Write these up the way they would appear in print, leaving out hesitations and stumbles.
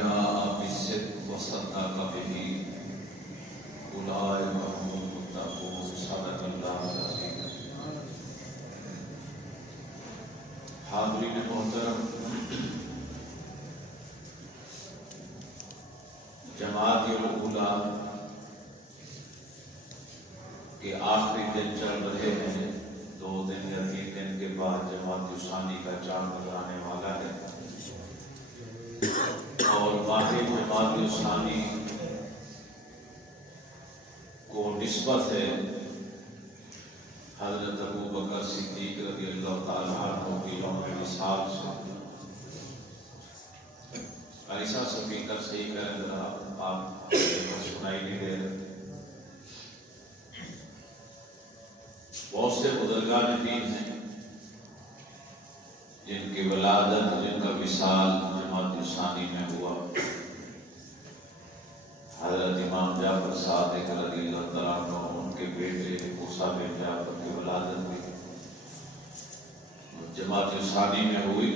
جاء بالصدق وصدق به أولئك هم المتقون صدق اللہ العظیم۔ حاضرین محترم، جماعت الاولیاء کے آخری دن چل رہے ہیں۔ 2 دن یا 3 دن کے بعد جماعت ثانی کا چاند نظر آنے والا ہے، اور ماہ جماعت ثانی کو نسبت ہے حضرت ابوبکر صدیق رضی اللہ تعالیٰ عنہ کی یوم وصال سے۔ ایسا سپیکر صحیح کریں ذرا، آپ سنائی نہیں دے رہے۔ بہت سے بزرگان دین ہیں جن کی ولادت، جن کا وصال جماعت ثانی میں ہوا۔ حضرت امام جعفر صادق رضی اللہ تعالیٰ عنہ، ان کے بیٹے موسیٰ بن جعفر کی ولادت بھی جماعت ثانی میں ہوئی،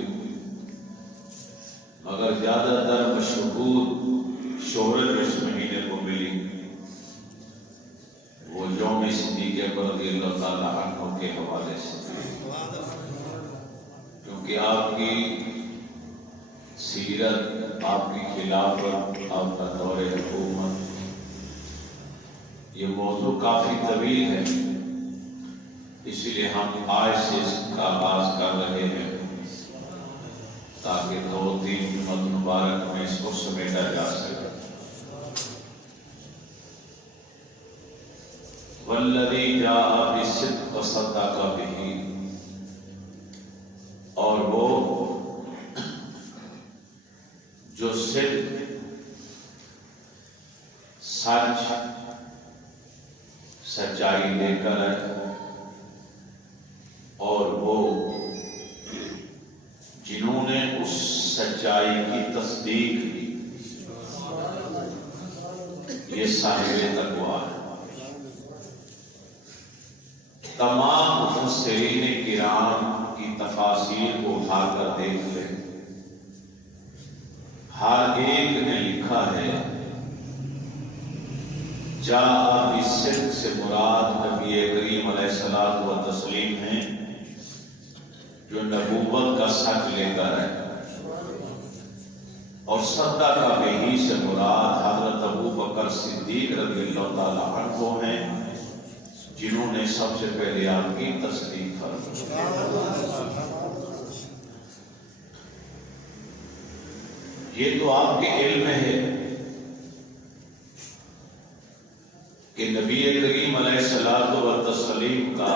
مگر زیادہ تر مشہور شہرت اس مہینے کو ملی وہ یوم صدیق اکبر رضی اللہ تعالیٰ عنہ کے حوالے سے، کیونکہ آپ کی سیرت، آپ کی خلافت، آپ کا دور حکومت، یہ موضوع کافی طویل ہے، اسی لیے ہم آج سے اس کا آغاز کر رہے ہیں تاکہ 2-3 جمعہ مبارک میں اس کو سمیٹا جا سکے۔ والذی جاء بالصدق وصدق به، اور وہ جو صدق، سچ، سچائی لے کر ہے، اور وہ جنہوں نے اس سچائی کی تصدیق کی، یہ صاحب تقویٰ ہے۔ تمام مفسرین کرام کی تفاسیر کو اٹھا کر دیکھ لیں، ہر ایک نے لکھا ہے جاء بالصدق سے مراد نبی کریم علیہ الصلوۃ والتسلیم ہیں، جو نبوت کا سچ لے کر ہے، اور صدق بہ سے مراد حضرت ابوبکر صدیق رضی اللہ تعالیٰ عنہ ہیں، جنہوں نے سب سے پہلے آپ کی تصدیق فرمائی۔ یہ تو آپ کے علم میں ہے کہ نبی کریم علیہ الصلوۃ والتسلیم کا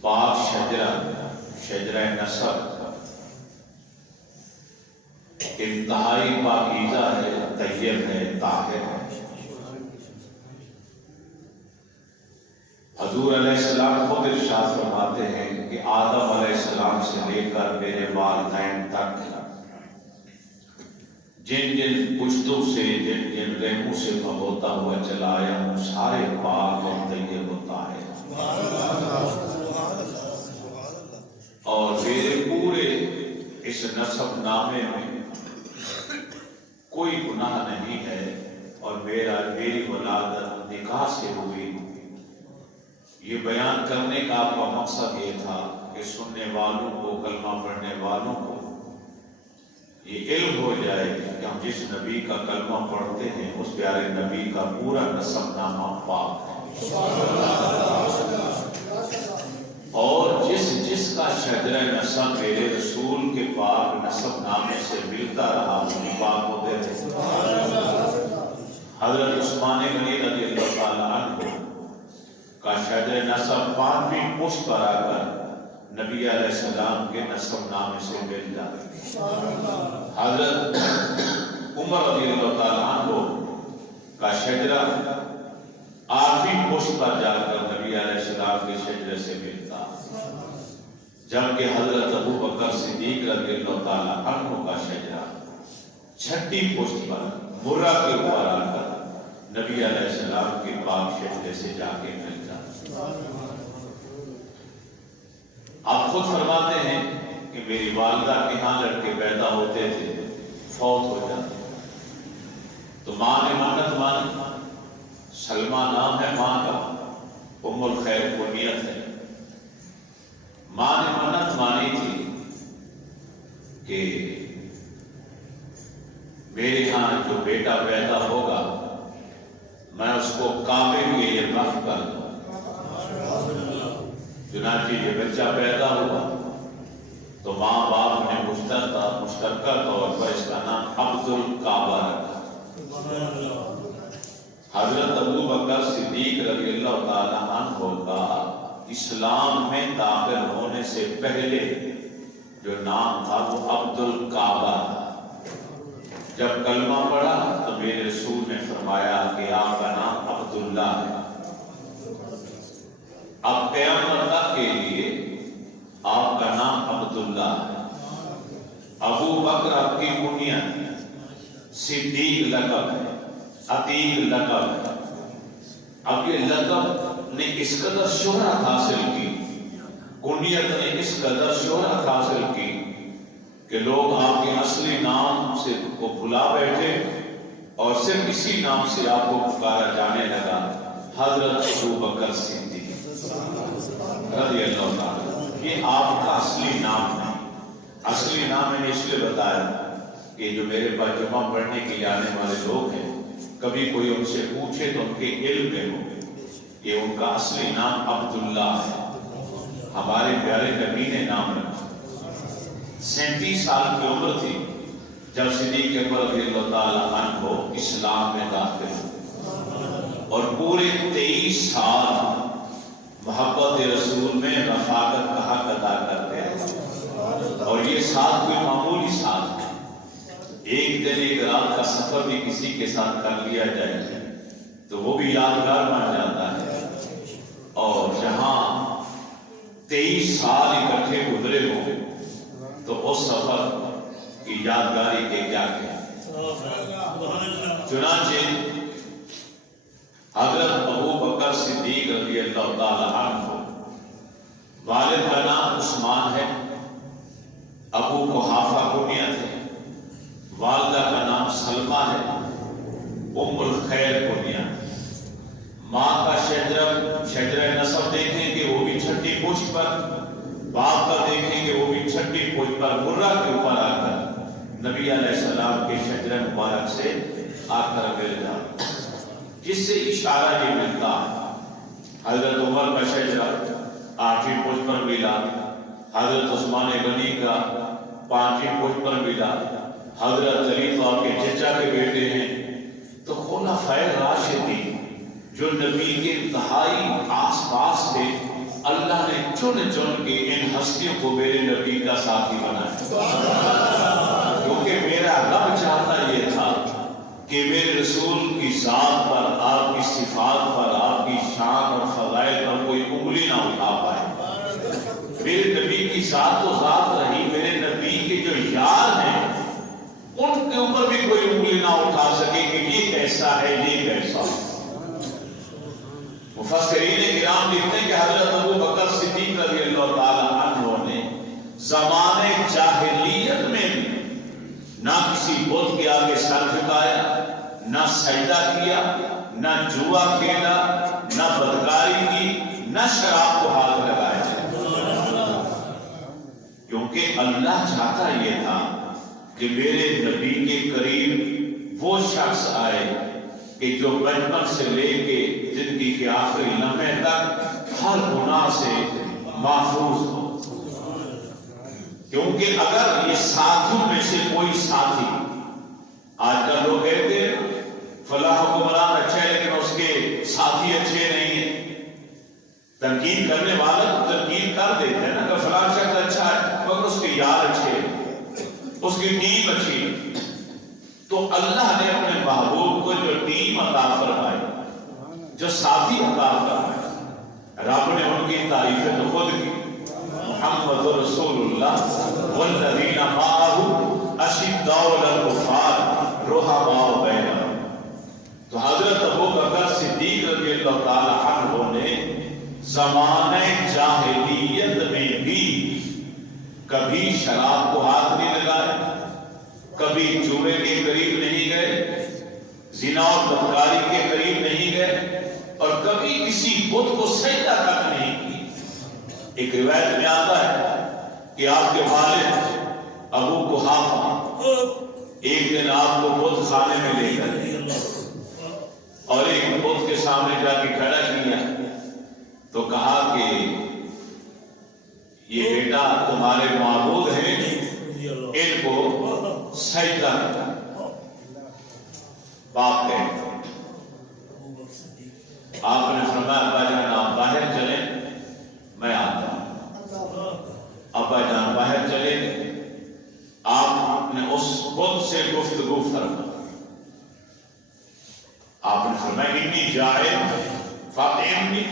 پاک شجرہ نسب انتہائی پاکیزہ ہے، طیب ہے، طاہر ہے۔ حضور علیہ السلام خود ارشاد فرماتے ہیں کہ آدم علیہ السلام سے لے کر میرے والدین تک جن جن پشتوں سے، جن جن رحموں سے میں ہوتا ہوا چلا آیا ہوں، سارے پاک اور طیب ہوتا ہے، اور میرے پورے اس نسب نامے میں کوئی گناہ نہیں ہے، اور میری ولادت نکاح سے ہوئی۔ یہ بیان کرنے کا آپ کا مقصد یہ تھا کہ سننے والوں کو، کلمہ پڑھنے والوں کو یہ علم ہو جائے کہ ہم جس نبی کا کلمہ پڑھتے ہیں اس پیارے نبی کا پورا نسب نامہ پاک ہے، اور جس کا شجرہ نسب میرے رسول کے پاک نسب نامے سے ملتا رہا وہ پاک ہوتے رہے۔ حضرت عثمان غنی رضی اللہ تعالیٰ عنہ کا شجرہ نسب 5ویں پشت پر آ کر نبی علیہ السلام کے نسب نامے سے مل جاتا۔ حضرت عمر رضی اللہ تعالیٰ عنہ کا شجرہ 8ویں پشت پر جا کر نبی علیہ السلام کے شجرے سے ملتا، جبکہ حضرت ابوبکر صدیق رضی اللہ تعالیٰ عنہ کا شجرہ 6ٹی پشت پر مرہ کے اوپر آ کر نبی علیہ السلام کے پاک شجرے سے جا کے مل جاتا۔ آپ خود فرماتے ہیں کہ میری والدہ کے ہاں لڑکے پیدا ہوتے تھے فوت ہو جاتے، تو ماں نے منت مانی، سلمہ نام ہے ماں کا، ام الخیر کنیت ہے۔ ماں نے منت مانی تھی کہ میرے ہاں جو بیٹا پیدا ہوگا میں اس کو کعبے کے لیے وقف کر دوں۔ چنانچہ یہ بچہ پیدا ہوا تو ماں باپ نے مشترکہ طور پر اس کا نام عبد الکعبہ رکھا۔ حضرت ابو بکر صدیق رضی اللہ تعالیٰ عنہ کا اسلام میں داخل ہونے سے پہلے جو نام تھا وہ عبد الکعبہ تھا۔ جب کلمہ پڑھا تو میرے رسول نے فرمایا کہ آپ کا نام عبداللہ ہے۔ اب قیامت تک کے لیے آپ کا نام عبداللہ ہے۔ ابو بکر آپ کی کنیت، صدیق لقب ہے، عتیق لقب ہے۔ اب یہ لقب نے اس قدر شہرت حاصل کی، کنیت نے اس قدر شہرت حاصل کی کہ لوگ آپ کے اصلی نام سے کو بھلا بیٹھے اور صرف اسی نام سے آپ کو پکارا جانے لگا، حضرت ابو بکر صدیق رضی اللہ تعالیٰ۔ یہ آپ کا اصلی نام ہے۔ اصلی نام میں نے اس لیے بتایا کہ جو میرے پاس جمعہ پڑھنے کے لیے آنے والے لوگ ہیں، کبھی کوئی ان سے پوچھے تو ان کے علم میں ہو کہ ان کا اصلی نام عبداللہ ہے۔ ہمارے پیارے نبی نے نام رکھا۔ 37 سال کی عمر تھی جب صدیق اکبر رضی اللہ تعالیٰ عنہ اسلام میں داخل ہوئے، اور پورے 23 سال محبت رسول میں رفاقت کا حق ادا کرتے ہیں۔ اور یہ ساتھ کوئی معمولی ساتھ ہے، ایک دن ایک رات کا سفر بھی کسی کے ساتھ کر لیا جائے تو وہ بھی یادگار بن جاتا ہے۔ اور جہاں 23 سال اکٹھے گزرے ہوں تو اس سفر کی یادگاری کے کیا کہیں۔ چنانچہ حضرت ابو بکر صدیق رضی اللہ تعالی عنہ، والد کا نام عثمان ہے، ابو قحافہ کنیت ہے، والدہ کا نام سلمہ ہے، ام الخیر کنیت۔ ماں کا شجرہ نسب دیکھیں کہ وہ بھی چھٹی پشت پر، باپ کا دیکھیں کہ وہ بھی چھٹی پشت پر مرہ کے اوپر آ کر نبی علیہ السلام کے شجرہ مبارک سے آ کر مل جاتا، جس سے اشارہ یہ ملتا ہے۔ حضرت عمر کا شجرہ 8ویں پشت پر ملا، حضرت عثمان غنی کا 5ویں پشت پر ملا، حضرت علی آپ کے چچا کے بیٹے ہیں۔ تو خلفائے راشدین جو نبی کے انتہائی آس پاس تھے، اللہ نے چن چن کے ان ہستیوں کو میرے نبی کا ساتھی بنایا، کیونکہ میرا رب چاہتا یہ تھا کہ میرے رسول کی ذات پر، آپ کی صفات پر، آپ کی شان اور فضائل پر کوئی انگلی نہ اٹھا پائے۔ میرے نبی کی ذات تو ذات رہی، میرے نبی کے جو یار ہیں ان کے اوپر بھی کوئی انگلی نہ اٹھا سکے کہ یہ کیسا ہے، یہ کیسا ہے۔ مفسرین کرام لکھتے ہیں کہ حضرت ابو بکر صدیق رضی اللہ تعالی عنہ نے زمانے جاہلیت میں نہ کسی بت کے آگے سر جھکایا، نہ سجدہ کیا، نہ جوا کھیلا، نہ بدکاری کی، نہ شراب کو ہاتھ لگایا، کیونکہ اللہ چاہتا یہ تھا کہ میرے نبی کے قریب وہ شخص آئے کہ جو بچپن سے لے کے زندگی کے آخری لمحے تک ہر گناہ سے محفوظ ہو۔ کیونکہ اگر یہ ساتھیوں میں سے کوئی ساتھی، آج کل لوگ کہتے ہیں فلاں حکمران اچھا ہے لیکن اس کے ساتھی اچھے نہیں ہیں، تنقید کرنے والا تو تنقید کر دیتے ہیں نا کہ فلاں شخص اچھا ہے مگر اس کے یار اچھے ہیں، اس کی ٹیم اچھی ہے۔ تو اللہ نے اپنے محبوب کو جو ٹیم عطا فرمائی، جو ساتھی عطا فرمائے، رب نے ان کی تعریفیں تو خود کی، محمد رسول اللہ والذین معہ اشداء علی الکفار رحماء بینہم۔ تو حضرت ابو بکر صدیق رضی اللہ تعالی عنہ نے زمانہ جاہلیت میں بھی کبھی شراب کو ہاتھ نہیں لگایا، کبھی جوئے کے قریب نہیں گئے، زنا اور بدکاری کے قریب نہیں گئے، اور کبھی کسی بت کو سجدہ تک نہیں کی۔ ایک روایت میں آتا ہے کہ آپ کے والد ابو قحافہ ایک دن آپ کو بت خانے میں لے گئے اور ایک بت کے سامنے جا کے کھڑا کیا تو کہا کہ یہ بیٹا تمہارے معبود ہیں، ان کو سجدہ کرو۔ باپ کہتے آپ نے فرمایا ابا جان آپ باہر چلیں، میں آتا ہوں۔ ابا جان باہر چلے گئے، آپ نے اس بت سے گفتگو فرمائی۔ آپ نے فرمایا انی جائع فاطعمنی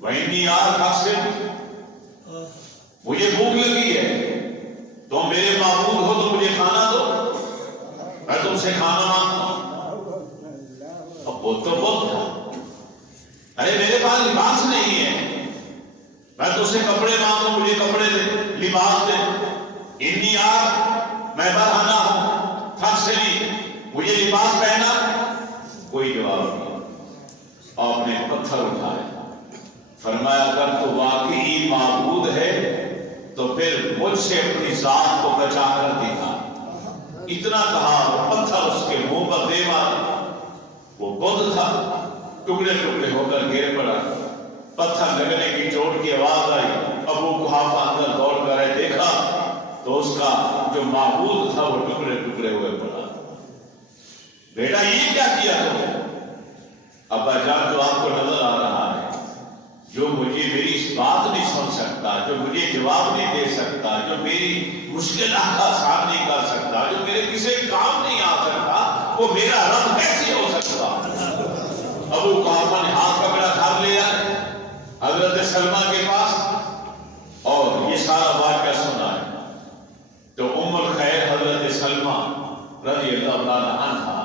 وانی آکل، مجھے بھوک لگی ہے، تم میرے معبود ہو تو مجھے کھانا دو، میں تم سے کھانا مانگتا ہوں۔ اب بت تو بت تھا، ارے میرے پاس لباس نہیں ہے، میں تم سے کپڑے مانگوں، مجھے کپڑے دے، لباس دے۔ انی میں برہنہ ہوں، تھک سے نہیں، مجھے لباس پہنا۔ کوئی جواب نہیں۔ آپ نے پتھر اٹھایا، فرمایا اگر تو واقعی معبود ہے تو پھر مجھ سے اپنی ذات کو بچا کر دکھا۔ اتنا کہا، پتھر اس کے منہ پر دے مارا، وہ بت تھا، ٹکڑے ٹکڑے ہو کر گر پڑا۔ پتھر لگنے کی چوٹ کی آواز آئی، ابو قحافہ اندر دوڑ کر آئے، دیکھا تو اس کا جو معبود تھا وہ ٹکڑے ٹکڑے ہوئے پڑا۔ بیٹا یہ کیا کیا تم نے؟ ابا جان تو آپ کو نظر آ رہا ہے، جو مجھے میری اس بات نہیں سن سکتا، جو مجھے جواب نہیں دے سکتا، جو میری مشکلات کا آسان نہیں کر سکتا، جو میرے کسی کام نہیں آ سکتا، وہ میرا رب کیسے ہو سکتا؟ ابو قحافہ نے ہاتھ پکڑا، گھر لے آئے حضرت سلمہ کے پاس اور یہ سارا واقعہ سنا ہے۔ تو ام الخیر حضرت سلمہ رضی اللہ تعالی عنہا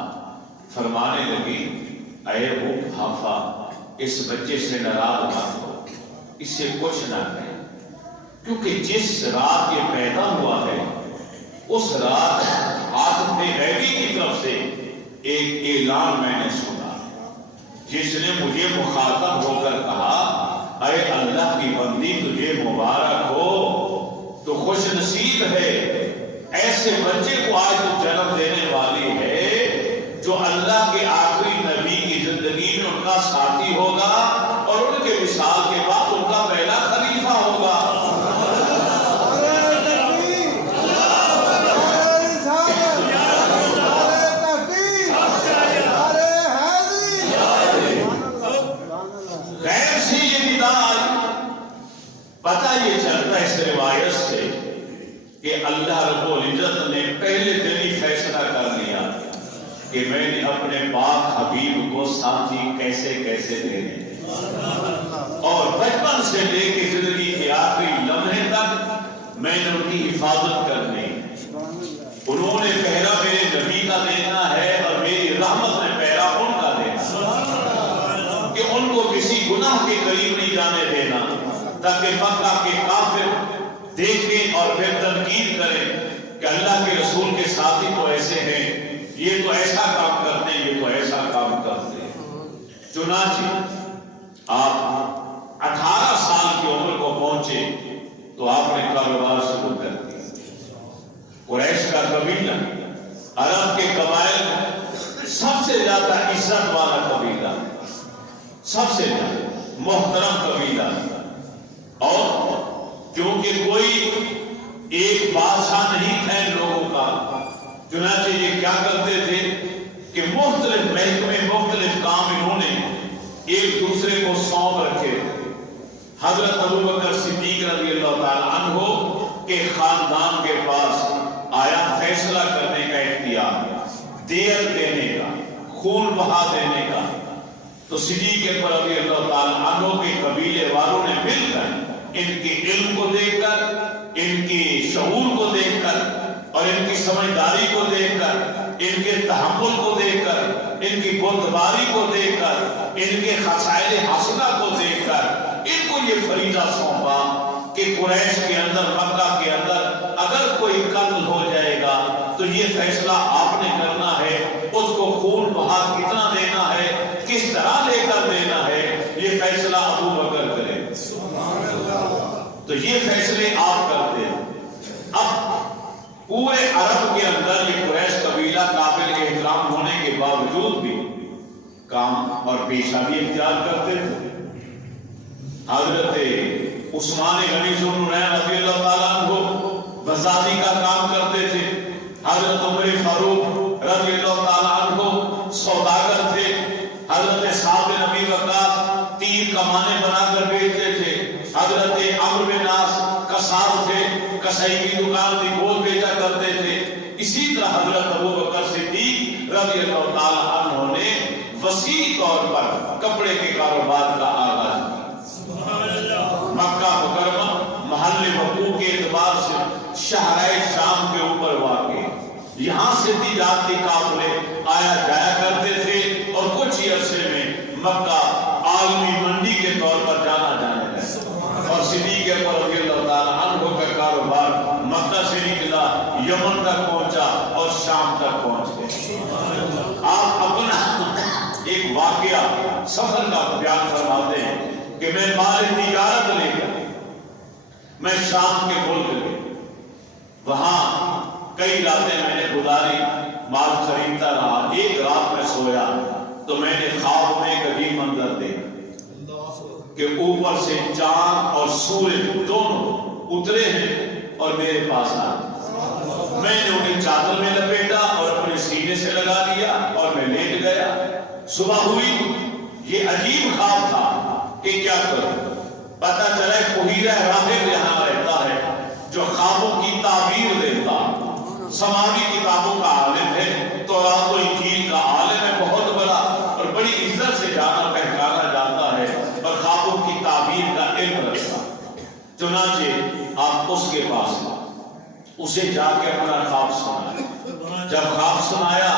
فرمانے لگی، اے ابو قحافہ اس بچے سے ناراض مت ہو، اس سے کچھ نہ کہے، کیونکہ جس رات یہ پیدا ہوا ہے اس رات عاطف غیبی کی طرف سے ایک اعلان میں نے سنا، جس نے مجھے مخاطب ہو کر کہا، اے اللہ کی بندی تجھے مبارک ہو، تو خوش نصیب ہے، ایسے بچے کو آج تو جنم دینے والی ہے جو اللہ کے آخری نبی کی زندگی میں ان کا ساتھی ہوگا اور ان کے وصال کے بعد ان کا پہلا خلیفہ ہوگا۔ غیب سے یہ ندا آئی، پتہ یہ چلتا ہے اس روایت سے کہ اللہ رب العزت نے پہلے دن ہی فیصلہ کر لیا کہ میں نے اپنے پاک حبیب کو ساتھی کیسے کیسے دینے، اور بچپن سے لے کے زندگی کے آخری لمحے تک میں نے ان کی حفاظت کرنی۔ انہوں نے پہلا میرے نبی کا دینا ہے اور میری رحمت نے پہلا ان کا دینا، کہ ان کو کسی گناہ کے قریب نہیں جانے دینا، تاکہ مکہ کے کافر دیکھیں اور پھر تنقید کریں کہ اللہ کے رسول کے ساتھی تو ایسے ہیں، یہ تو ایسا کام کرتے ہیں، یہ تو ایسا کام کرتے ہیں۔ چنانچہ آپ 18 سال کی عمر کو پہنچے تو آپ نے کاروبار شروع کر دیا۔ قریش کا قبیلہ عرب کے قبائل میں سب سے زیادہ عزت والا قبیلہ، سب سے زیادہ محترم قبیلہ، اور کیونکہ کوئی ایک بادشاہ نہیں تھا ان لوگوں کا، چنانچہ یہ کیا کرتے تھے کہ مختلف محکمے، مختلف کام انہوں نے ایک دوسرے کو سونپ رکھے۔ حضرت ابوبکر صدیق رضی اللہ تعالی عنہ کے خاندان کے پاس آیا فیصلہ کرنے کا اختیار، دیت دینے کا، خون بہا دینے کا۔ تو صدیق اکبر رضی اللہ تعالی عنہ کے قبیلے والوں نے مل کر ان کے علم کو دیکھ کر، ان کی شعور کو دیکھ کر اور ان کی سمجھداری کو دیکھ کر، ان کے تحمل کو دیکھ کر، ان کی بردباری کو دیکھ کر، ان کے خصائل حسنہ کو دیکھ کر ان کو یہ فریضہ سونپا کہ قریش کے اندر، مکہ کے اندر اگر کوئی قتل ہو جائے گا تو تو یہ فیصلہ آپ نے کرنا ہے، اس کو خون بہا کتنا دینا ہے، کس طرح لے کر دینا ہے، یہ فیصلہ ابو بکر کرے۔ تو یہ فیصلے آپ کرتے ہیں۔ اب پورے عرب کے اندر یہ قریش قبیلہ قابل احترام ہونے کے باوجود بھی کام اور پیشہ بھی اختیار کرتے تھے۔ حضرت عثمان غنی ذوالنورین رضی اللہ تعالیٰ عنہ بزادی کا کام کرتے تھے۔ حضرت عمر فاروق رضی اللہ تعالیٰ عنہ سوداگر تھے۔ حضرت سعد بن ابی وقاص تیر کمانے بنا کر بیچتے تھے۔ حضرت عمرو بن عاص کساب تھے، کسائی کی دکان تھی، گول بیچا کرتے تھے۔ اسی طرح حضرت ابو بکر صدیق رضی اللہ تعالیٰ عنہ نے وسیع طور پر کپڑے کے کاروبار کا آغاز کیا۔ مکہ مکرمہ محل وقوع کے اعتبار سے شہرائے شام کے اوپر واقع، یہاں سے تجارتی قافلے آیا جایا کرتے تھے، اور کچھ ہی عرصے میں مکہ عالمی منڈی کے طور پر جانا جانے لگا، اور صدیق اکبر رضی اللہ تعالیٰ عنہ کا کاروبار مکہ سے نکلا، یمن تک پہنچا اور شام تک پہنچ گئے۔ آپ اپنا ایک واقعہ سفر کا بیان فرماتے ہیں کہ میں مال تجارت لے کر میں شام کے ملک گئے، وہاں کئی راتیں میں نے گزاری، مال خریدتا رہا۔ ایک رات میں سویا تو میں نے خواب میں ایک عجیب منظر دیکھا کہ اوپر سے چاند اور سورج دونوں اترے ہیں اور میرے پاس آئے۔ میں نے انہیں چادر میں لپیٹا اور اپنے سینے سے لگا لیا اور میں لیٹ گیا۔ صبح ہوئی، یہ عجیب خواب تھا کہ کیا کروں۔ پتہ چلا کوہیرہ راہب یہاں رہتا ہے جو خوابوں کی تعبیر دیتا، سماوی کتابوں کا عالم ہے، تورات و انجیل کا عالم ہے، بہت بڑا اور بڑی عزت سے جانا پہچانا جاتا ہے، اور خوابوں کی تعبیر کا علم رکھتا۔ چنانچہ آپ اس کے پاس اسے جا کے اپنا خواب سنایا۔ جب خواب سنایا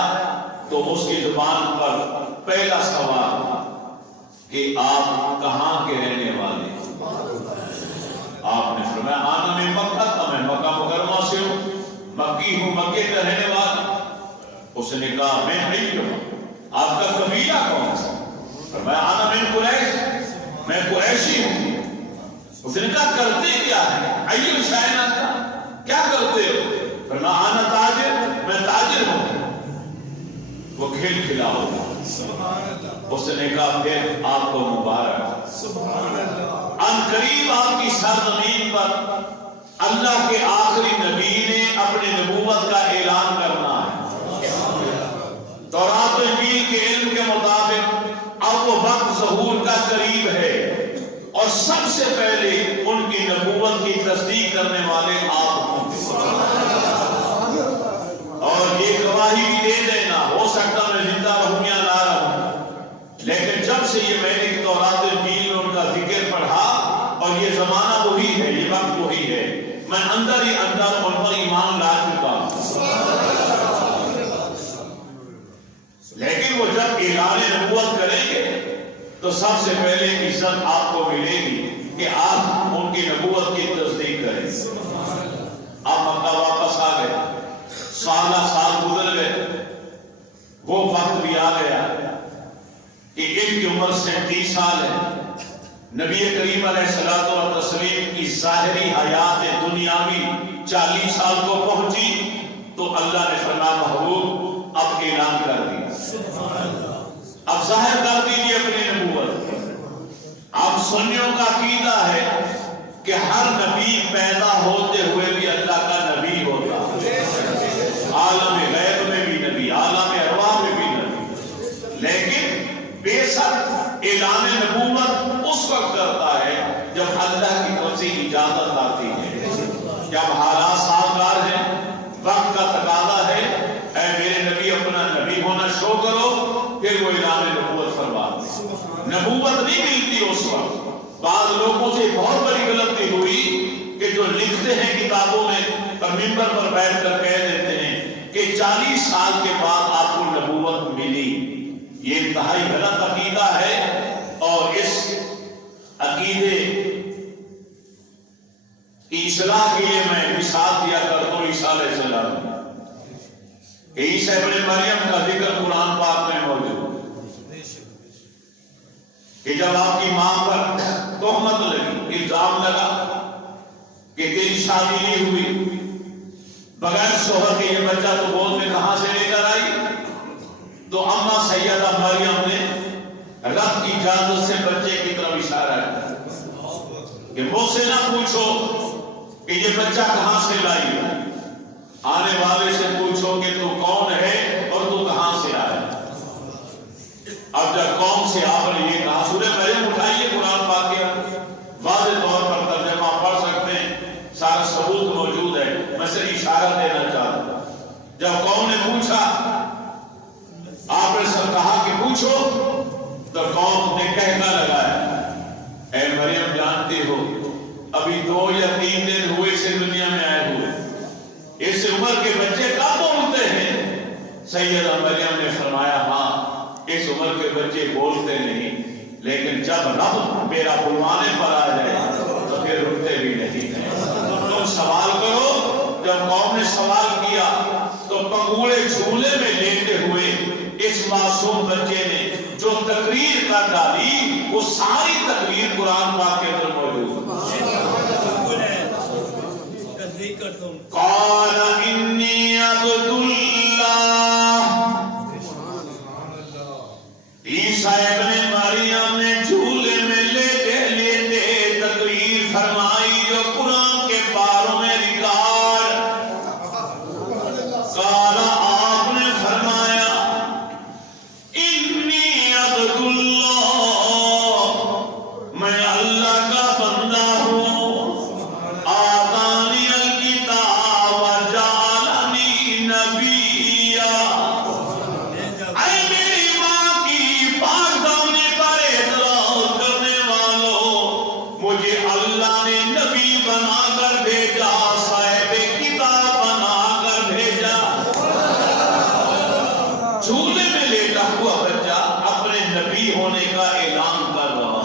تو اس کی زبان پر پہلا سوال تھا کہ آپ کہاں کے رہنے والے؟ آپ نے فرمایا آنا میں مکہ تھا، میں مکہ مکرمہ سے ہوں، مکی ہوں، مکے کا رہنے والا۔ اس نے کہا میں حی ہوں، آپ کا قبیلہ کون سا؟ فرمایا آنا میں قریش، میں قریشی ہوں۔ اس نے کہا کرتے کیا ہے؟ ایو شائن آتا، کیا کرتے ہو؟ فرمایا آنا تاجر، میں تاجر ہوں۔ وہ کھل کھلا ہوگا۔ اس نے کہا پھر آپ کو مبارک، ان قریب آپ کی سرزمین پر اللہ کے آخری نبی نے اپنی نبوت کا اعلان کرنا ہے۔ تورات و انجیل کے علم کے مطابق اب وہ وقت ظہور کا قریب ہے، اور سب سے پہلے ان کی نبوت کی تصدیق کرنے والے آپ ہوں۔ اور یہ گواہی بھی دے دینا، ہو سکتا میں زندہ رہوں یا نہ رہوں، لیکن جب سے یہ میں نے تورات و انجیل میں ان کا ذکر پڑھا، اور یہ زمانہ وہی ہے، یہ وقت وہی ہے، میں اندر ہی اندر ان پر ایمان لا چکا ہوں۔ لیکن وہ جب اعلان نبوت کریں گے تو سب سے پہلے عزت آپ کو ملے گی کہ آپ ان کی نبوت کی تصدیق کریں۔ آپ مکہ واپس آ گئے، سال گزر گئے، وہ وقت بھی آ گیا کہ ان کی عمر 37 سال ہے۔ نبی کریم علیہ الصلوۃ والتسلیم کی ظاہری حیات دنیاوی 40 سال کو پہنچی تو اللہ نے فرمایا محبوب اب اعلان کر دیا، اب ظاہر کر دیجیے اپنی نبوت۔ اب سنیوں کا عقیدہ ہے کہ ہر نبی پیدا ہوتے ہوئے بھی اللہ کا نبی ہوتا، عالم غیب میں بھی نبی، عالم ارواح میں بھی نبی، لیکن بے شک اعلان نبوت اس وقت کرتا ہے جب اللہ کی طرف سے اجازت آتی ہے، جب حالات سازگار ہیں، وقت کا تقاضا ہے، اے میرے نبی اپنا نبی ہونا شو کرو، پھر وہ اعلان نبوت فرماتے۔ نبوت نہیں ملتی اس وقت۔ بعض لوگوں سے بہت بڑی غلطی ہوئی کہ جو لکھتے ہیں کتابوں میں اور ممبر پر بیٹھ کر کہہ دیتے ہیں کہ 40 سال کے بعد آپ کو نبوت ملی۔ یہ انتہائی غلط عقیدہ ہے، اور اس عقیدے کی اصلاح کے لیے میں مثال دیا کرتا ہوں عیسیٰ علیہ السلام۔ کہ عیسیٰ ابن مریم کا ذکر قرآن پاک میں موجود ہے کہ جب آپ کی ماں پر تہمت لگی، الزام لگا کہ تیری شادی نہیں ہوئی، بغیر شوہر کے یہ بچہ تو گود میں کہاں سے لے کر آئی، تو اماں سیدہ مریم نے رب کی اجازت سے بچے کی طرف اشارہ کیا کہ مجھ سے نہ پوچھو کہ یہ بچہ کہاں سے لائی ہے، آنے والے سے پوچھو کہ تو کون ہے اور تو کہاں سے آیا۔ اب جب قوم سے آپ نے یہ کہا، سورہ مریم اٹھائیے قرآن پاک کے واضح طور پر ترجمہ پڑھ سکتے ہیں، سارا ثبوت موجود ہے، میں صرف اشارہ دینا چاہتا ہوں۔ جب قوم نے پوچھا، آپ نے سب کہا کہ پوچھو، تو قوم نے کہنا لگایا، اے مریم جانتے ہو ابھی 2 یا 3 دن ہوئے سے دنیا میں آئے ہوئے، اس عمر کے بچے کب بولتے ہیں؟ سیدہ مریم نے فرمایا ہاں، اس عمر کے بچے بولتے نہیں، لیکن جب رب میرا بلوانے پر آ جائے تو پھر رکتے بھی نہیں ہیں۔ تم سوال کرو۔ جب قوم نے سوال کیا تو پنگوڑے جھولے میں لیتے ہوئے اس معصوم بچے نے جو تقریر کر ڈالی، وہ ساری تقریر قرآن پاک کے اندر موجود ہے۔ قال انی عبد اللہ، عیسیٰ ابن مریم نے جھولے میں لیتے لیتے تقریر فرمائی جو قرآن کے پاروں میں ریکارڈ۔ قال آپ نے فرمایا انی عبد اللہ، میں اللہ کا بندہ ہوں، آتانی الکتاب وجعلنی نبیا۔ اے میری ماں کی پاک دامنی پر اعتراض کرنے والوں، مجھے اللہ نے نبی بنا کر بھیجا، صاحب کتاب بنا کر بھیجا۔ جھولے میں لیٹا ہوا بچہ اپنے نبی ہونے کا اعلان کر رہا۔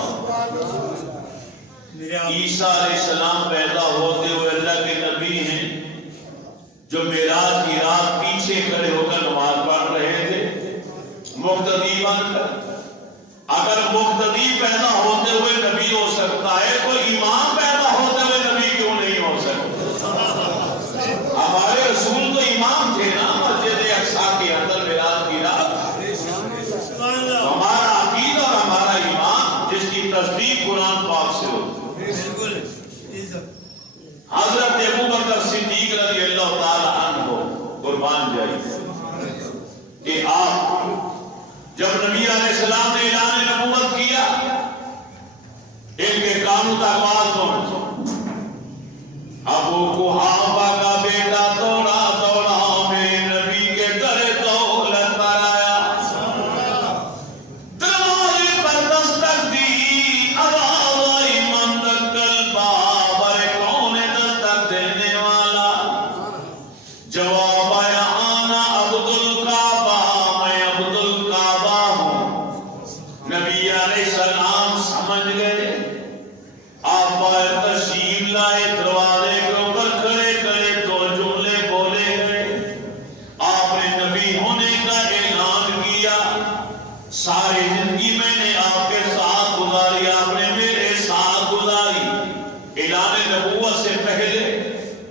عیسیٰ علیہ السلام پیدا ہوتے ہوئے اللہ کے نبی ہیں، جو معراج کی رات پیچھے کھڑے ہو کر نماز پڑھ رہے تھے مقتدی بن کر۔ اگر مقتدی پیدا ہوتے ہوئے نبی ہو سکتا ہے تو امام پیدا ہوتے ہوئے نبی کیوں نہیں ہو سکتا؟ ہمارے رسول تو امام تھے نا مسجد اقصیٰ کے اندر معراج کی رات۔ ہمارا عقید اور ہمارا ایمان جس کی تصدیق قرآن پاک سے ہو۔ حضرت ابوبکر صدیق رضی اللہ تعالی عنہ قربان جائے کہ آپ جب نبی علیہ السلام نے اعلان نبوت کیا، ان کے کانوں تک آواز پہنچی، ابو قحافہ کا بیٹا دوڑا دوڑا میرے نبی کے در دولت پر آیا، دروازے پر دستک دی، آواز آئی من دقل باب، ارے کون ہے دستک دینے والا؟ جواب آیا آنا عبد الکعبہ، میں عبد الکعبہ ہوں۔ نبی علیہ السلام سمجھ گئے، آپ تشریف لائے، دروازے کے اوپر کھڑے کھڑے 2 جملے بولے گئے، آپ نے نبی ہونے کا اعلان کیا، ساری زندگی میں نے آپ کے ساتھ گزاری، آپ نے میرے ساتھ گزاری۔ اعلان نبوت سے پہلے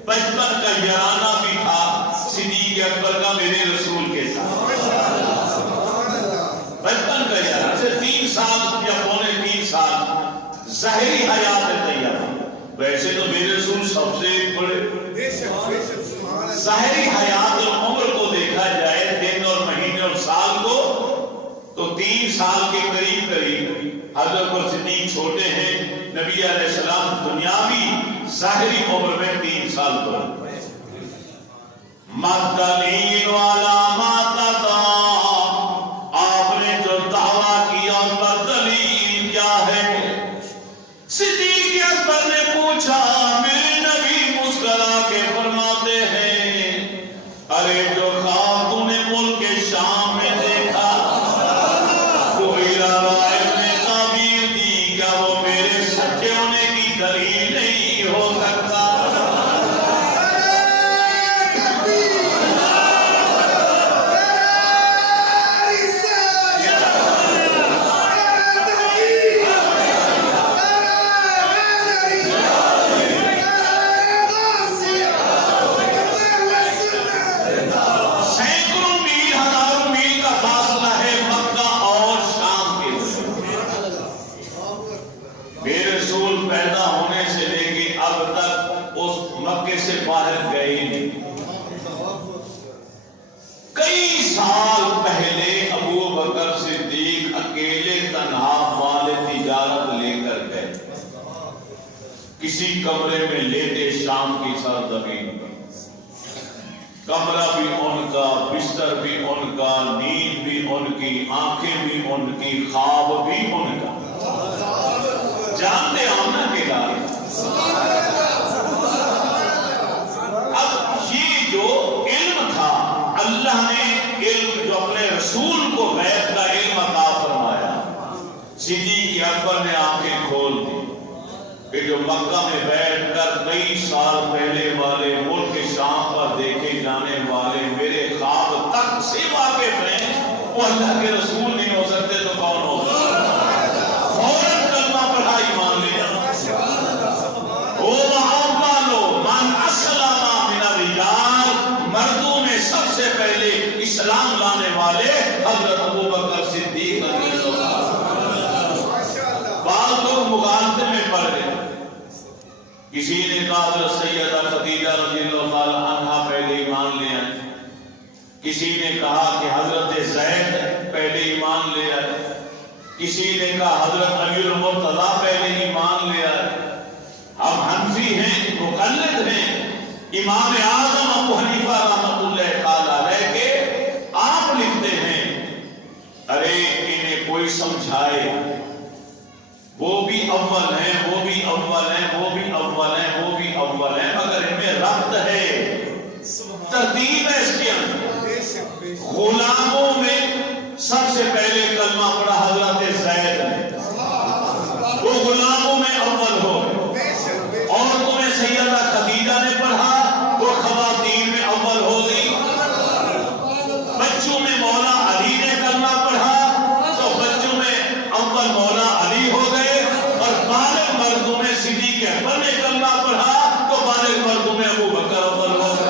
55 کا یارانہ بھی تھا صدیق اکبر کا میرے رسول کے ساتھ، 55 کا یارانہ سے 3 سال یا پونے 3 سال ظاہری حیات تیار۔ ویسے تو میرے رسول سب سے بڑے، ظاہری حیات اور عمر کو دیکھا جائے دن اور مہینے اور سال کو تو 3 سال کے قریب قریب حضرت پر صدیق چھوٹے ہیں، نبی علیہ السلام دنیاوی ظاہری عمر میں 3 سال پر۔ مدلین والا ماتتا، آپ نے جو دعویٰ کیا ان پر دلیل کیا ہے؟ صدیق اکبر نے پوچھا، میرے نبی مسکرا کے فرماتے ہیں، ارے جو خواب تو نے ملک شام میں دیکھا، کوئی روایت میں تعبیر دی، کیا وہ میرے سچے ہونے کی دلیل نہیں ہو سکتا؟ اسی کمرے میں لیٹے شام کی سرزمین پر، کمرہ بھی ان کا، بستر بھی ان کا، نیند بھی ان کی، آنکھیں بھی ان کی، خواب بھی ان کا۔ جانتے ہم نا کہ اب یہ جو علم تھا، اللہ نے علم جو اپنے رسول کو غیب کا علم عطا فرمایا، صدیق اکبر نے آنکھیں کھول دی کہ جو مکہ میں بیٹھ کر کئی سال پہلے والے ملک شام پر دیکھے جانے والے میرے خواب تک سے واقف ہیں، وہ اللہ کے رسول نہیں ہو سکتے تو کون ہو سکتے؟ فوراً کلمہ پڑھا، ایمان لیا۔ او معاملو من اسلم من الرجال، مردوں میں سب سے پہلے اسلام لانے والے حضرت ابوبکر صدیق رضی اللہ عنہ۔ بعض لوگ مغالطے میں پڑ گئے، کسی نے کہا حضرت سیدہ خدیجہ رضی اللہ تعالی عنہا پہلے ایمان لے آئے، کسی نے کہا کہ حضرت زید پہلے ایمان لے آئے، کسی نے کہا حضرت امیر المرتضیٰ پہلے ایمان لے آئے۔ ہم حنفی ہیں، مقلد ہیں، امام اعظم ابو حنیفہ رحمۃ اللہ تعالی علیہ کے آپ لکھتے ہیں ارے انہیں کوئی سمجھائے، وہ بھی اول ہیں، وہ بھی اول ہیں، وہ بھی اول ہیں، وہ بھی اول ہیں، مگر ان میں ربط ہے، ترتیب ہے اس کے اندر۔ غلاموں میں سب سے پہلے کلمہ پڑھا حضرت زید نے، وہ غلاموں میں اول ہو گئے۔ عورتوں میں سیدہ خدیجہ نے پڑھا، وہ خواتین میں اول ہو گئی۔ بچوں میں مولا علی نے کلمہ پڑھا تو بچوں میں اول مولا علی ہو گئے، اور بالغ مردوں میں صدیق اکبر نے کلمہ پڑھا تو بالغ مردوں میں ابو بکر اول ہو گئے۔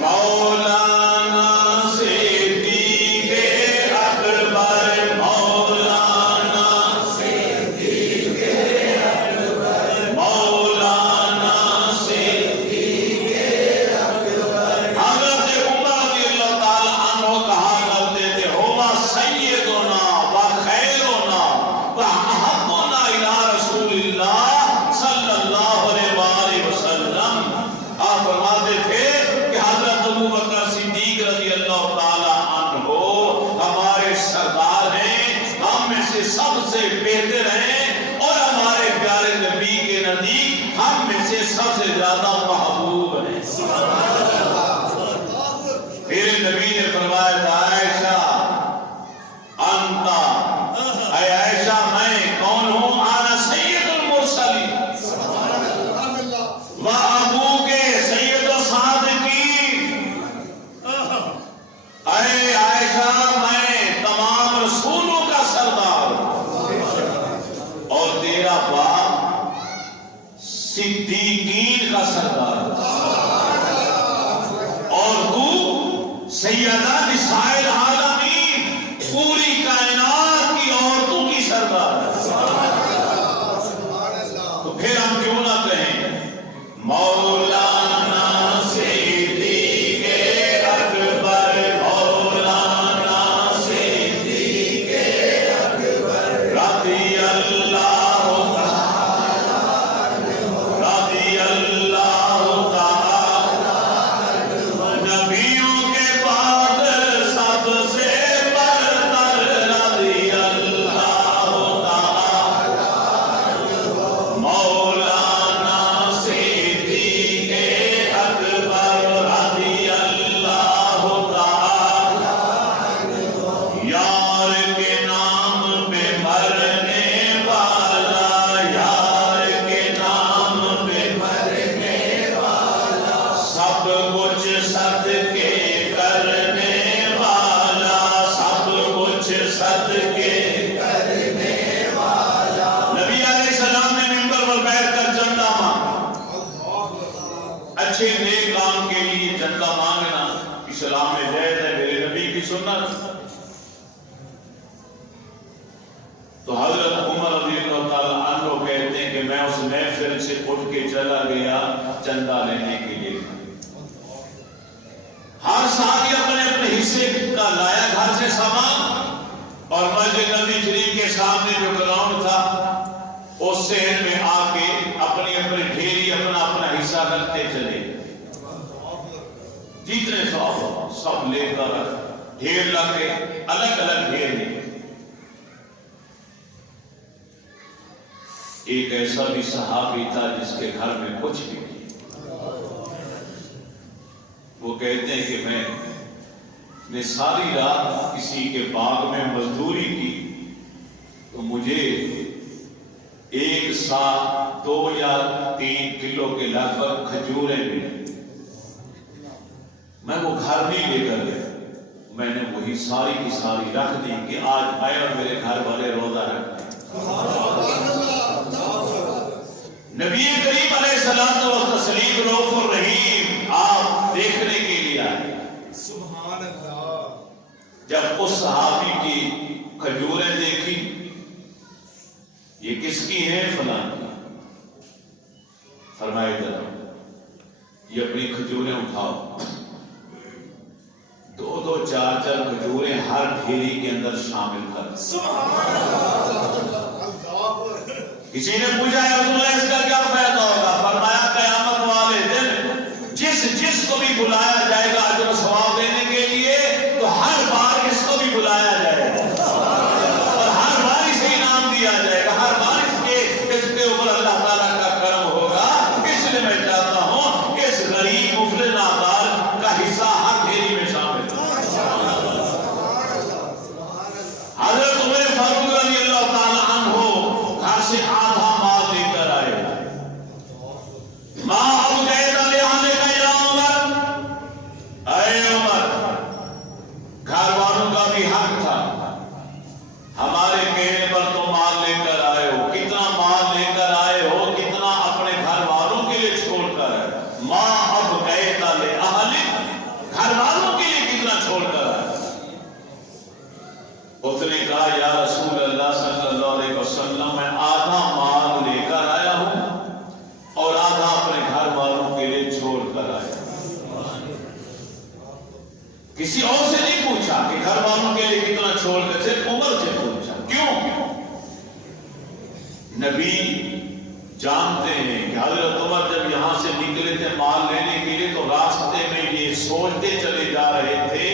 مولانا صدیق اکبر، مولانا صدیق اکبر، مولانا صدیق اکبر۔ حضرت عمر رضی اللہ تعالی عنہ کہا کرتے تھے ہوا سیدنا و خیرنا و احبنا الی رسول اللہ صلی اللہ علیہ وآلہ وسلم۔ آپ فرماتے تھے کہ حضرت ابوبکر صدیق رضی اللہ تعالی عنہ ہمارے سردار ہیں، ہم میں سے سب سے بہتر ہیں، اور ہمارے پیارے نبی کے نزدیک ہم میں سے سب سے زیادہ محبوب ہیں۔ میرے نبی نے فرمایا تھا عائشہ انتا، اے عائشہ میں کون ہوں؟ انا سید المرسلین و ابو کے سید الصادقین۔ اے عائشہ میں تمام رسولوں کا سردار ہوں، اور تیرا باپ صدیقین کا سردار، اور تو سیدہ نساء العالمین، پوری کائنات کی عورتوں کی سردار ہے۔ تو پھر ہم کیوں نہ کہیں مولانا صدیق اکبر، مولانا صدیق اکبر رضی اللہ تعالی، رضی اللہ تعالی، نبیوں کے بعد سب سے برتر رضی اللہ تعالی، مولانا صدیق اکبر رضی اللہ تعالی، یار کے نام پہ مرنے والا، یار کے نام پہ مرنے والا، سب کچھ صدقے کرنے والا، سب کچھ صدقے کرنے والا۔ نبی علیہ السلام نے منبر پر بیٹھ کر چندہ مانگا، اچھے نیک کام کے لیے چندہ مانگنا اسلام میں جائز ہے، میرے نبی کی سنت۔ تو حضرت عمر رضی اللہ تعالی عنہ کہتے ہیں کہ میں اس محفل سے اٹھ کے چلا گیا چندہ لینے کے لیے۔ ہر ساتھی اپنے اپنے حصے کا لایا گھر سے سامان، اور مسجد نبی شریف کے سامنے جو گراؤنڈ تھا اس شہر میں آ کے اپنی اپنی ڈھیری اپنا اپنا حصہ رکھتے چلے، جتنے سب لے کر ڈھیر لگے، الگ الگ ڈھیر لے۔ ایک ایسا بھی صحابی تھا جس کے گھر میں کچھ بھی نہیں، وہ کہتے ہیں کہ میں نے ساری رات کسی کے باغ میں مزدوری کی تو مجھے 1 سا 2 یا 3 کلو کے لگ بھگ کھجوریں ملی، میں وہ گھر نہیں لے کر گیا، میں نے وہی ساری کی ساری رکھ دی کہ آج میں اور میرے گھر والے روزہ رکھتے ہیں۔ نبی کریم علیہ الصلوۃ والتسلیم رؤوف الرحیم آپ دیکھنے کے لیے آئے۔ سبحان اللہ۔ جب اس صحابی کی کھجوریں دیکھی، یہ کس کی ہیں؟ فلاں کی۔ فرمایا ذرا یہ اپنی کھجوریں اٹھاؤ، 2 4 کھجوریں ہر ڈھیری کے اندر شامل کر۔ سبحان اللہ۔ کسی نے پوچھا ہے رسول اللہ اس کا کیا فائدہ ہوگا؟ فرمایا قیامت والے دن جس کو بھی بلایا جائے گا اجر و ثواب دینے کے لیے، تو ہر بار اس کو بھی بلایا جائے گا اور ہر بار اسے انعام دیا جائے گا، ہر بار اس کے اوپر اللہ تعالیٰ کا کرم ہوگا۔ اس لیے میں چاہتا ہوں کہ اس غریب مفلس نادار کا حصہ ہر ڈھیری میں شامل ہو۔ حضرت عمر فاروق رضی اللہ تعالیٰ عنہ گھر سے آدھا مال لے کر آئے۔ ماں اب گئے تلے آنے کا یا عمر، اے عمر، گھر والوں کا بھی حق تھا، ہمارے کہنے پر تو مال لے کر آئے ہو، کتنا مال لے کر آئے ہو، کتنا اپنے گھر والوں کے لیے چھوڑ کر آئے۔ ماں اب گئے تلے اہلک، گھر والوں کے لیے کتنا چھوڑ کر آئے۔ اس نے کہا یا رسول اللہ صلی اللہ علیہ وسلم میں آدھا مال لے کر آیا ہوں اور آدھا اپنے گھر والوں کے لیے چھوڑ کر آیا۔ کسی اور سے نہیں پوچھا کہ گھر والوں کے لیے کتنا چھوڑ کر، صرف عمر سے پوچھا۔ کیوں؟ نبی جانتے ہیں کہ حضرت عمر جب یہاں سے نکلے تھے مال لینے کے لیے تو راستے میں یہ سوچتے چلے جا رہے تھے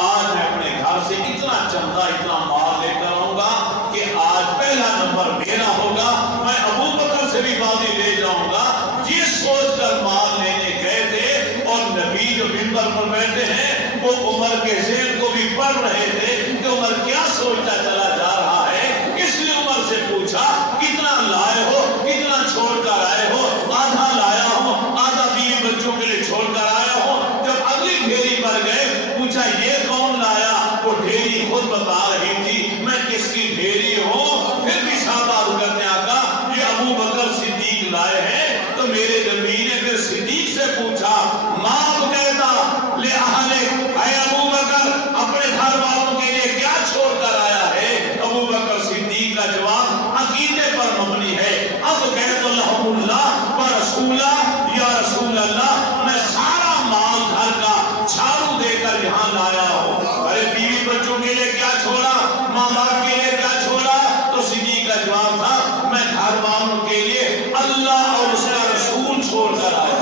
آج میں اپنے گھر سے اتنا چندہ اتنا مال لے کر آؤں گا کہ آج پہلا نمبر میرا ہوگا، میں ابو بکر سے بھی بازی لے جاؤں گا۔ یہ سوچ کر مال لینے گئے تھے اور نبی جو منبر پر بیٹھے ہیں وہ عمر کے ذہن کو بھی پڑھ رہے تھے کہ عمر کیا سوچتا چلا جا رہا ہے۔ اس لیے عمر سے پوچھا کتنا لائے ہو، کتنا چھوڑ کر آئے ہو؟ آدھا لایا ہوں، آدھا بیوی بچوں کے لیے چھوڑ کر آیا ہوں۔ جب اگلی ڈھیری پر گئے پوچھا یہ کون لایا؟ وہ ڈھیری خود بتا رہی تھی میں کس کی ڈھیری ہوں۔ پھر بھی شاباش کرنے آقا یہ ابو بکر صدیق لائے ہیں۔ تو میرے نبی نے پھر صدیق سے پوچھا ماں کہتا لے اہلے، اے ابو بکر اپنے گھر والوں کے لیے کیا چھوڑ کر آیا ہے؟ ابو بکر صدیق کا جواب عقیدے پر مبنی ہے۔ اب کہہ تو لہم اللہ و رسولہ، یا رسول اللہ میں سارا مال گھر کا جھاڑو دے کر یہاں لایا ہوں۔ ارے بیوی بچوں کے لیے کیا چھوڑا، ماں باپ کے لیے کیا چھوڑا؟ تو صدیق کا جواب تھا میں گھر والوں کے لیے اللہ اور اس کا رسول چھوڑ کر آیا۔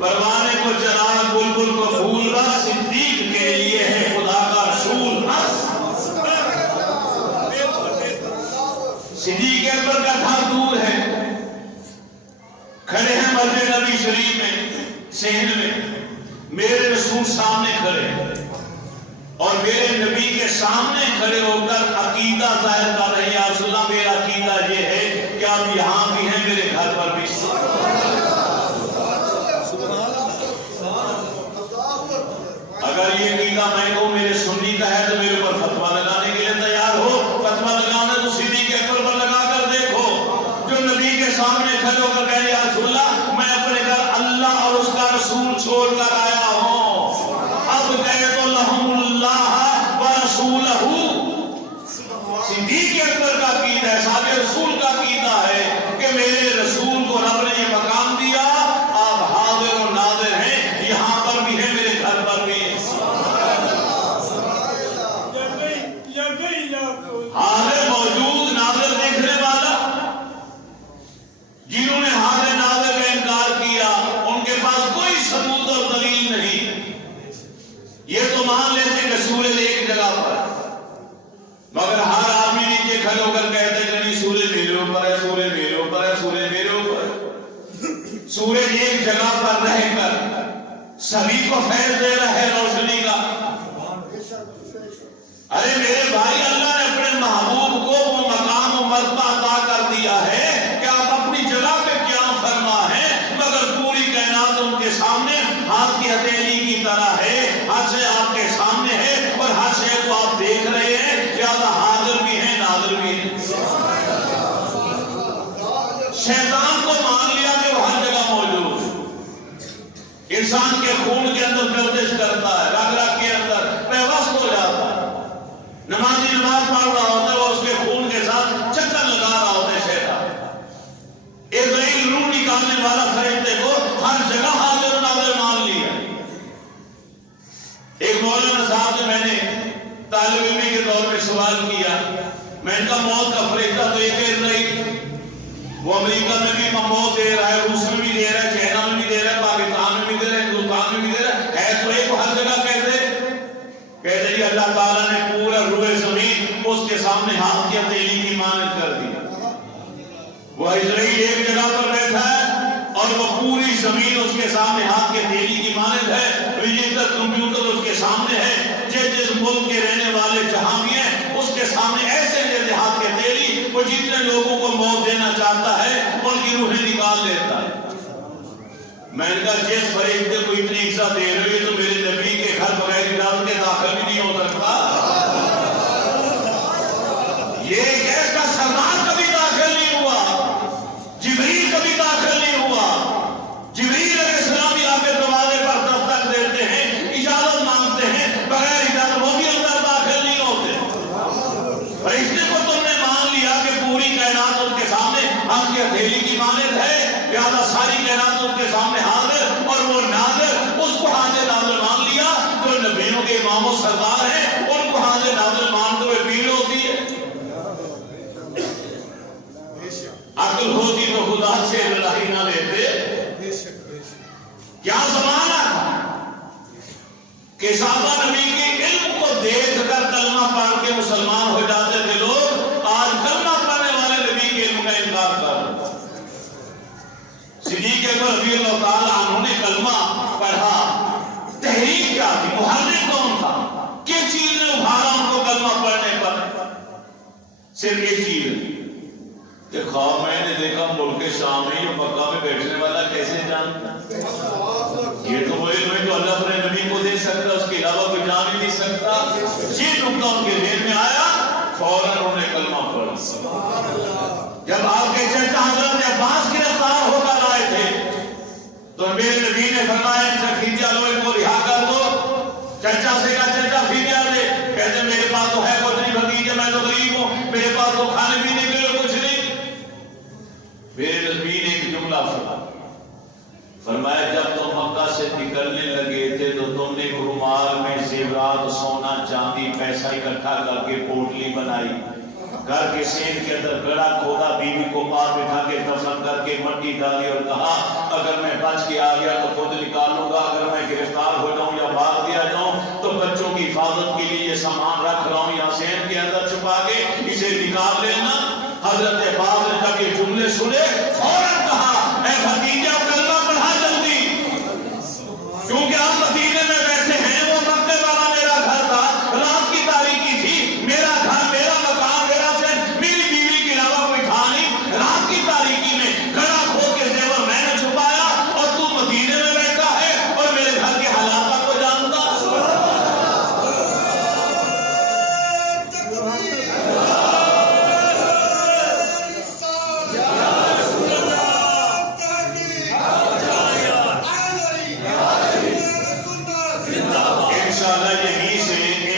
پروانے کو چراغ بلبل کو پھول بس، صدیق کے لیے ہے خدا کا رسول بس۔ صدیق اکبر کا گھر دور ہے، کھڑے ہیں مسجد نبی شریف میں صحن میں، میرے رسول سامنے کھڑے ہیں اور میرے نبی کے سامنے کھڑے ہو کر عقیدہ ظاہر کر رہے ہیں یا رسول اللہ میرا عقیدہ یہ ہے کہ آپ یہاں بھی ہیں میرے گھر پر بھی۔ اگر یہ عقیدہ میں کو میرے سنی کا ہے تو میرے اوپر فتویٰ لگانے کے لیے تیار ہو، فتویٰ لگانا تو صدیق اکبر پر لگا کر دیکھو جو نبی کے سامنے کھڑے ہو کر کہے یا رسول اللہ میں اپنے گھر اللہ اور اس کا رسول چھوڑ کر آیا ہوں۔ اب کہے تو لہم اللہ و رسولہ، صدیق اکبر کا عقیدہ ہے، صحابہ رسول کا عقیدہ ہے کہ میرے رسول کو رب نے یہ مقام دیا، آپ حاضر و ناظر حاضر موجود ناظر دیکھنے والا، جنہوں نے حاضر ناظر کا انکار کیا ان کے پاس کوئی ثبوت اور دلیل نہیں، یہ تو مان لیتے کہ سورج ایک جگہ پر، مگر ہر آدمی نیچے کھڑے ہو کر کہتے کہ نہیں سورج میرے اوپر ہے، سورج میرے اوپر ہے، سورج میرے اوپر۔ سورج ایک جگہ پر رہ کر سبھی کو فیض دے رہا ہے روشنی کا۔ ارے میرے بھائی، اللہ نے اپنے محبوب کو وہ مقام و مرتبہ عطا کر دیا ہے کہ آپ اپنی جگہ پہ قیام فرما ہے، مگر پوری کائنات ان کے سامنے ہاتھ کی ہتھیلی کی طرح ہے، ہر شے آپ کے سامنے ہے اور ہر شے کو آپ دیکھ رہے ہیں، زیادہ حاضر بھی ہیں ناظر بھی ہیں۔ شیطان کو مان لیا کہ وہ ہر جگہ موجود ہے، انسان کے خون کے اندر گردش کرتا ہے، رگ رگ کے اندر پیوست ہو جاتا ہے، نمازی نماز پڑھ رہا ہوتا ہے وہ اس کے خون کے ساتھ چکر لگا رہا ہوتا ہے شیطان۔ اسرائیل روح نکالنے والا فرشتے کو ہر جگہ حاضر و ناظر مان لیا۔ ایک مولانا صاحب سے میں نے طالب علمی کے دور میں سوال کیا، میں ان کا موت کا فرشتہ تو ایک اسرائیل، وہ امریکہ میں بھی موت دے رہا ہے، روس میں بھی دے رہا ہے، چائنا میں بھی دے رہا ہے، پاکستان میں بھی دے رہا ہے، ہندوستان میں بھی دے رہا ہے تو ایک ہر جگہ کہتے جی اللہ تعالیٰ نے پورا روئے زمین اس کے سامنے ہاتھ کی ہتھیلی کی مانند کر دیا۔ وہ اسرائیل ایک جگہ پر بیٹھا ہے اور وہ پوری زمین اس کے سامنے ہاتھ کی ہتھیلی کی مانند ہے، رجسٹر کمپیوٹر اس کے سامنے ہے، جس ملک کے رہنے والے جہاں بھی ہیں اس کے سامنے ایسے جیسے ہاتھ کی ہتھیلی، وہ جتنے لوگوں کو موت دینا چاہتا ہے ان کی روحیں نکال لیتا ہے۔ میں نے کہا جس فرشتے کو اتنی عزت دے رہے ہو تو میرے نبی کے گھر بغیر اجازت کے داخل بھی نہیں ہو سکتا۔ یہ گیس کا سردار کبھی داخل نہیں ہوا، جبریل کبھی داخل نہیں ہوا۔ جبریل علیہ السلام یہاں کے دروازے پر دستک دیتے ہیں، اجازت مانگتے ہیں، بغیر اجازت وہ بھی اندر داخل نہیں ہوتے۔ فرشتے کو تم نے مان لیا کہ پوری کائنات اس کے سامنے ہاتھ کی ہتھیلی کی مانند ہے، لہذا ساری کائنات اس کے سامنے حاضر اور وہ ناظر، اس کو حاضر ناظر مان لیا۔ جو نبیوں کے امام و سردار ہیں ان کو حاضر ناظر مانتے ہوئے پیل ہوتی ہے۔ عقل ہوتی تو خدا سے لڑائی نہ لیتے۔ کیا زمانہ تھا کہ صحابہ نبی کے علم کو دیکھ کر کلمہ پڑھ کے مسلمان ہو جاتے تھے لوگ، آج کلمہ پڑھنے والے نبی کے علم کا انکار کر رہے ہیں۔ صدیق اکبر رضی اللہ تعالیٰ عنہ نے کلمہ پڑھا، تحریک کیا تھی، محرک کون تھا، کس چیز نے ابھارا ان کو کلمہ پڑھنے پر؟ صرف ایک چیز کہ خواب میں نے دیکھا ملک شام میں یہ مکہ میں بیٹھنے والا کیسے جانتا، یہ تو وہ علم ہے جو اللہ اپنے نبی کو دے سکتا، اس کے علاوہ کوئی جان ہی نہیں سکتا۔ یہ نکتہ ان کے ذہن میں آیا، فوراً انہوں نے کلمہ پڑھا۔ جب آپ کے چچا حضرت عباس گرفتار ہو کر آئے تھے تو میرے نبی نے فرمایا ان سے فدیہ لو، ان کو رہا کر دو۔ چچا سے کہا چچا فدیہ دے، کہتے میرے پاس تو ہے کچھ نہیں بھتیجے، میں تو غریب ہوں، میرے پاس تو کھانے پینے کے لیے کچھ نہیں۔ میرے نبی نے ایک جملہ فرمایا جب تم مکہ سے نکلنے لگے تھے تو تم نے رومال میں زیورات، سونا چاندی، پیسہ اکٹھا کر کے پوٹلی بنائی، گھر کے سین کے اندر گڑھا کھودا، بیوی کو پاس بٹھا کے دفن کر کے مٹی ڈالی اور کہا اگر میں بچ کے آ گیا تو خود نکالوں گا، اگر میں گرفتار ہو جاؤں یا بھاگ دیا جاؤں تو بچوں کی حفاظت کے لیے یہ سامان رکھ رہا ہوں یہاں سین کے اندر چھپا کے، اسے نکال لینا۔ حضرت عباس نے جب یہ جملے سنے فوراً کہا اے بھتیجے اب کلمہ پڑھا جلدی، کیونکہ آپ مدینے میں بیٹھے ہیں، وہ مکے والا میرا گھر تھا، رات کی تاریکی تھی، میرا گھر، میرا مکان، میرا سین، میری بیوی کے علاوہ کوئی تھا نہیں، رات کی تاریکی میں گڑھا کھود کے زیور میں نے چھپایا اور تو مدینے میں بیٹھا ہے اور میرے گھر کے حالات کو جانتا۔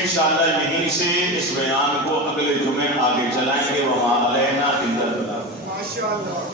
انشاءاللہ یہیں سے اس بیان کو اگلے جمعے آگے چلائیں گے۔ وما علینا الا البلاغ۔